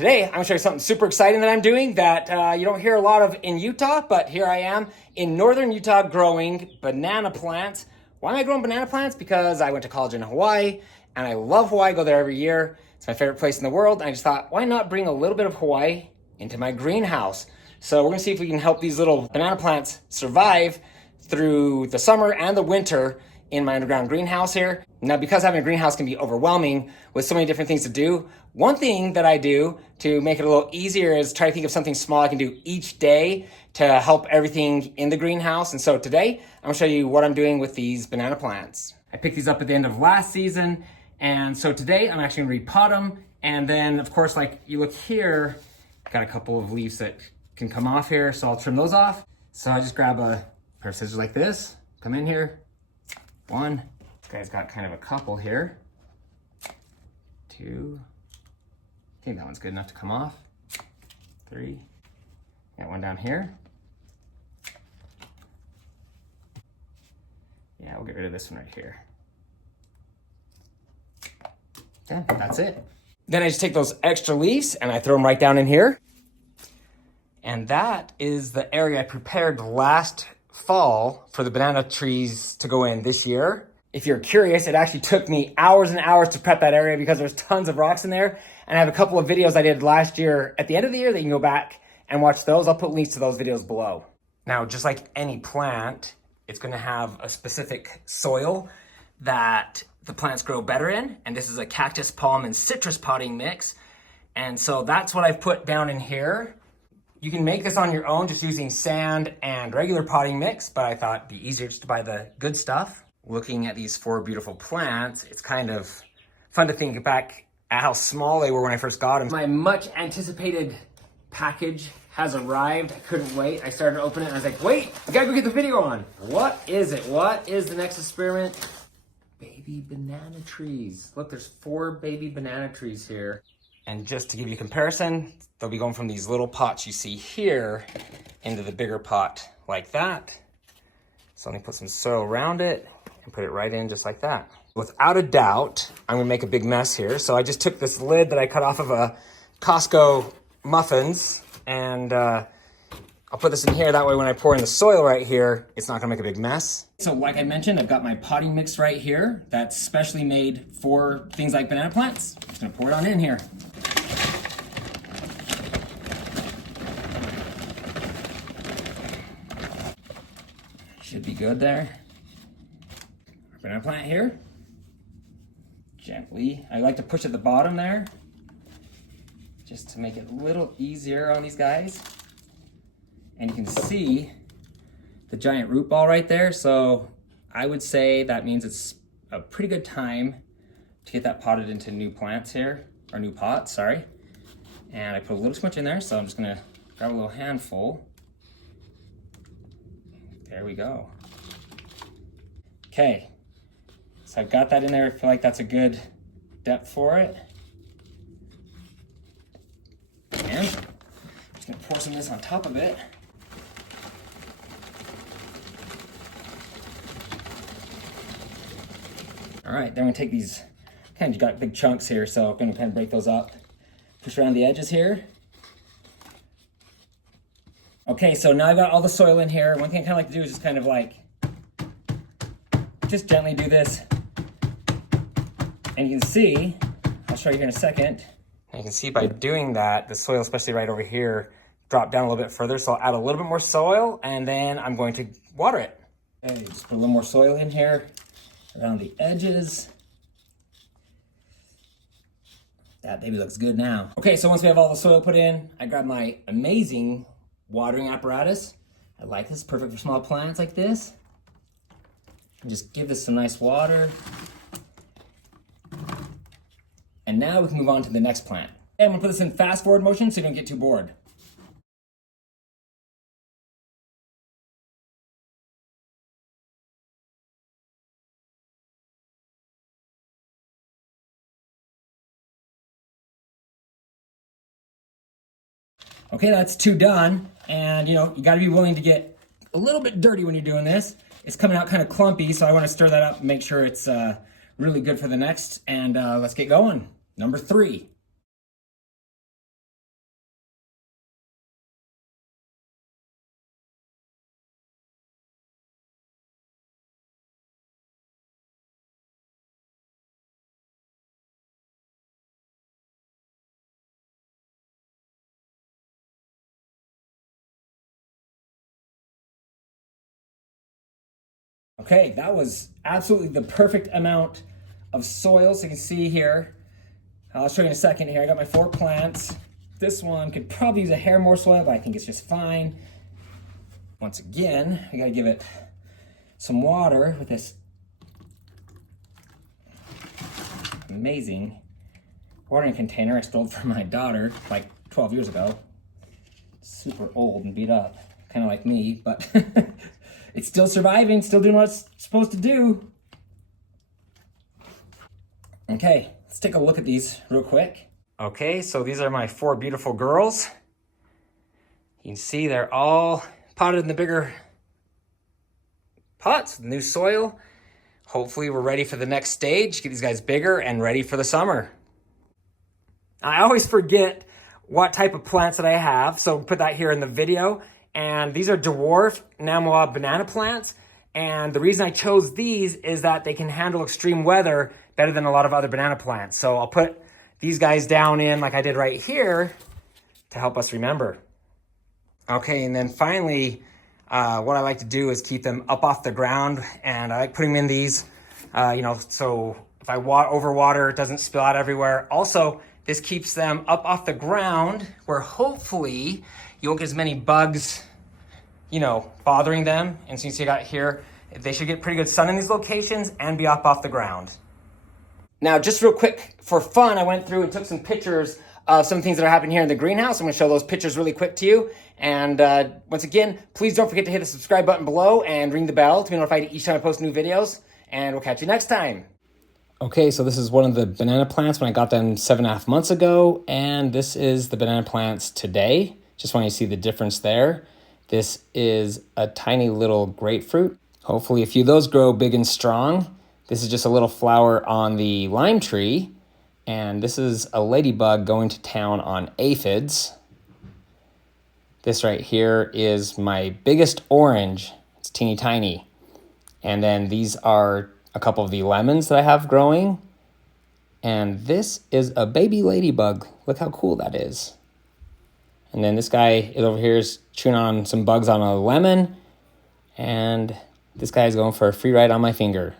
Today, I'm gonna show you something super exciting that I'm doing that you don't hear a lot of in Utah, but here I am in northern Utah growing banana plants. Why am I growing banana plants? Because I went to college in Hawaii and I love Hawaii, go there every year. It's my favorite place in the world. And I just thought, why not bring a little bit of Hawaii into my greenhouse? So we're gonna see if we can help these little banana plants survive through the summer and the winter in my underground greenhouse here. Now, because having a greenhouse can be overwhelming with so many different things to do, one thing that I do to make it a little easier is try to think of something small I can do each day to help everything in the greenhouse. And so today, I'm gonna show you what I'm doing with these banana plants. I picked these up at the end of last season. And so today, I'm actually gonna repot them. And then, of course, like you look here, got a couple of leaves that can come off here, so I'll trim those off. So I just grab a pair of scissors like this, come in here, one. This guy's got kind of a couple here. Two. I think that one's good enough to come off. Three. Got one down here. Yeah, we'll get rid of this one right here. Yeah, that's it. Then I just take those extra leaves and I throw them right down in here. And that is the area I prepared last fall for the banana trees to go in this year. If you're curious, it actually took me hours and hours to prep that area because there's tons of rocks in there. And I have a couple of videos I did last year at the end of the year that you can go back and watch those. I'll put links to those videos below. Now, just like any plant, it's gonna have a specific soil that the plants grow better in. And this is a cactus, palm, and citrus potting mix. And so that's what I've put down in here. You can make this on your own just using sand and regular potting mix, but I thought it'd be easier just to buy the good stuff. Looking at these four beautiful plants, it's kind of fun to think back at how small they were when I first got them. My much anticipated package has arrived. I couldn't wait. I started to open it and I was like, wait, I gotta go get the video on. What is it? What is the next experiment? Baby banana trees. Look, there's 4 baby banana trees here. And just to give you a comparison, they'll be going from these little pots you see here into the bigger pot like that. So let me put some soil around it and put it right in just like that. Without a doubt, I'm gonna make a big mess here. So I just took this lid that I cut off of a Costco muffins and I'll put this in here. That way when I pour in the soil right here, it's not gonna make a big mess. So like I mentioned, I've got my potting mix right here that's specially made for things like banana plants. I'm just gonna pour it on in here. Should be good there. Our banana plant here. Gently. I like to push at the bottom there, just to make it a little easier on these guys. And you can see the giant root ball right there. So I would say that means it's a pretty good time to get that potted into new plants here, or new pots, sorry. And I put a little too much in there, so I'm just gonna grab a little handful. There we go. Okay, so I've got that in there. I feel like that's a good depth for it. And I'm just gonna pour some of this on top of it. All right, then we're gonna take these, kind of got big chunks here, so I'm gonna kind of break those up. Push around the edges here. Okay, so now I've got all the soil in here. One thing I kind of like to do is just kind of like, just gently do this. And you can see, I'll show you here in a second. And you can see by doing that, the soil, especially right over here, drop down a little bit further. So I'll add a little bit more soil and then I'm going to water it. Okay, just put a little more soil in here around the edges. That baby looks good now. Okay, so once we have all the soil put in, I grab my amazing watering apparatus. I like this, perfect for small plants like this. And just give this some nice water. And now we can move on to the next plant. Okay, I'm gonna put this in fast forward motion so you don't get too bored. Okay, that's 2 done. And you know, you gotta be willing to get a little bit dirty when you're doing this. It's coming out kind of clumpy, so I wanna stir that up and make sure it's really good for the next. And let's get going. Number 3. Okay, that was absolutely the perfect amount of soil. So you can see here, I'll show you in a second here. I got my 4 plants. This one could probably use a hair more soil, but I think it's just fine. Once again, I gotta give it some water with this amazing watering container I stole from my daughter like 12 years ago. Super old and beat up, kind of like me, but it's still surviving, still doing what it's supposed to do. Okay, let's take a look at these real quick. Okay, so these are my 4 beautiful girls. You can see they're all potted in the bigger pots, new soil. Hopefully we're ready for the next stage, get these guys bigger and ready for the summer. I always forget what type of plants that I have, so put that here in the video. And these are dwarf Namuwa banana plants. And the reason I chose these is that they can handle extreme weather better than a lot of other banana plants. So I'll put these guys down in like I did right here to help us remember. Okay, and then finally, what I like to do is keep them up off the ground, and I like putting them in these, so if I overwater, it doesn't spill out everywhere. Also, this keeps them up off the ground where hopefully you won't get as many bugs, bothering them. And so you see I got here, they should get pretty good sun in these locations and be up off the ground. Now, just real quick, for fun, I went through and took some pictures of some things that are happening here in the greenhouse. I'm gonna show those pictures really quick to you. And once again, please don't forget to hit the subscribe button below and ring the bell to be notified each time I post new videos. And we'll catch you next time. Okay, so this is one of the banana plants when I got them 7.5 months ago. And this is the banana plants today. Just want you to see the difference there. This is a tiny little grapefruit. Hopefully a few of those grow big and strong. This is just a little flower on the lime tree. And this is a ladybug going to town on aphids. This right here is my biggest orange. It's teeny tiny. And then these are a couple of the lemons that I have growing. And this is a baby ladybug. Look how cool that is. And then this guy is over here is chewing on some bugs on a lemon. And this guy is going for a free ride on my finger.